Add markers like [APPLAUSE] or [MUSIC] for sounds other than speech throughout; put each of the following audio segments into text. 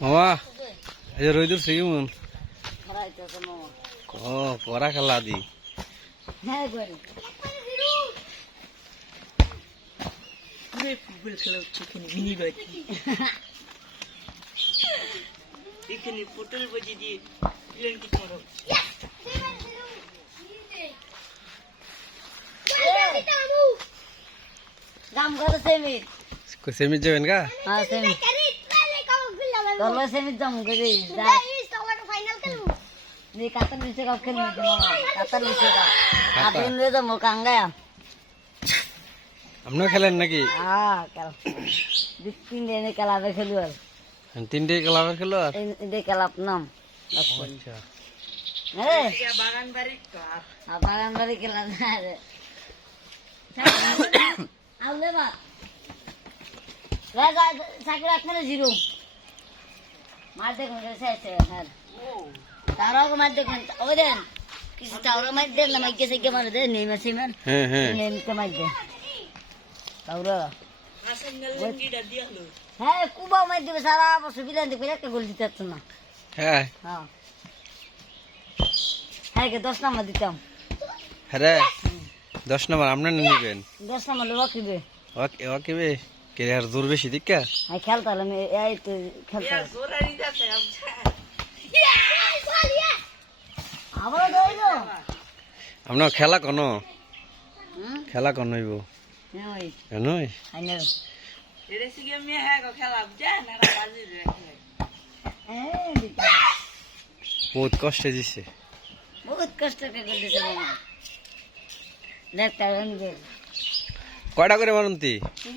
মামা এই যে রইদুর সিমন হারাইতেছে মামা ও করা খেলা দি হ্যাঁ করে পুরো ফুটবল খেলা হচ্ছে এখানে মিনি বাড়ি এখানে পটল বাজি দিয়ে প্লেনটি করো দাম করে সেমিট সেমি যাবেন গা হ্যাঁ সেমিট তোর সেমিট দাম করে নি কাতার নিচে কাপ নিচে কাপ। কাতার। তো আপনিও খেলেন নাকি? হ্যাঁ খেল। তিন দিনে খেলাবে খেলু আর তিনটে ক্লাবে খেলো আর এই খেলাপ নাম। আচ্ছা। বাগান বাড়ির বাগান বাড়ি খেলা না রে। [COUGHS] আউলে বা রাজা রাখলে জিরো। মার দেখুন শেষে হ্যাঁ তারাও মার দেখুন ওই কিছু তাওরা মার না মাইকে সাইকে মার দেন নেই মাসি মার। হ্যাঁ হ্যাঁ। নেমতে মার দেন তাওরা হ্যাঁ কুবা মার দেবে সারা বছর বিধান দেখবে একটা গোল দিতে পারতো না। হ্যাঁ। হ্যাঁ। হ্যাঁ কে দশ নাম্বার দিতাম। হ্যাঁ দশ নম্বর আপনার নিবেন। দশ নাম্বার লোক কিবে ওকে ওকে বে কে আর দূর বেশি দিকা হ্যাঁ খেলতাম আমি এই তো খেলতাম আপনার খেলা কোন? হুম? খেলা কোন হইব? বহুত কষ্টে দিছে। বহুত কষ্ট কয়টা করে মারন্তি তিন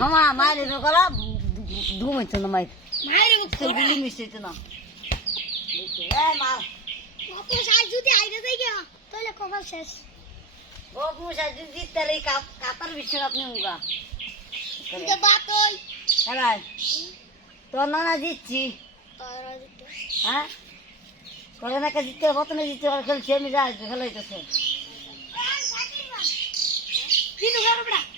মামা মায়ের গলা ধুম হইতো না মায়ের? মায়ের মুখ তো গুলি হইতো না। এই মা। ও মুসা যদি তাহলে কাতার বিশ্বকাপ নিয়ে মুগা হ্যাঁ তোর নানা জিতছি। হ্যাঁ? করে না জিততে প্রথমে জিততে খেলছে আমি যাই খেলাইতেছে। Vino, Bárbara.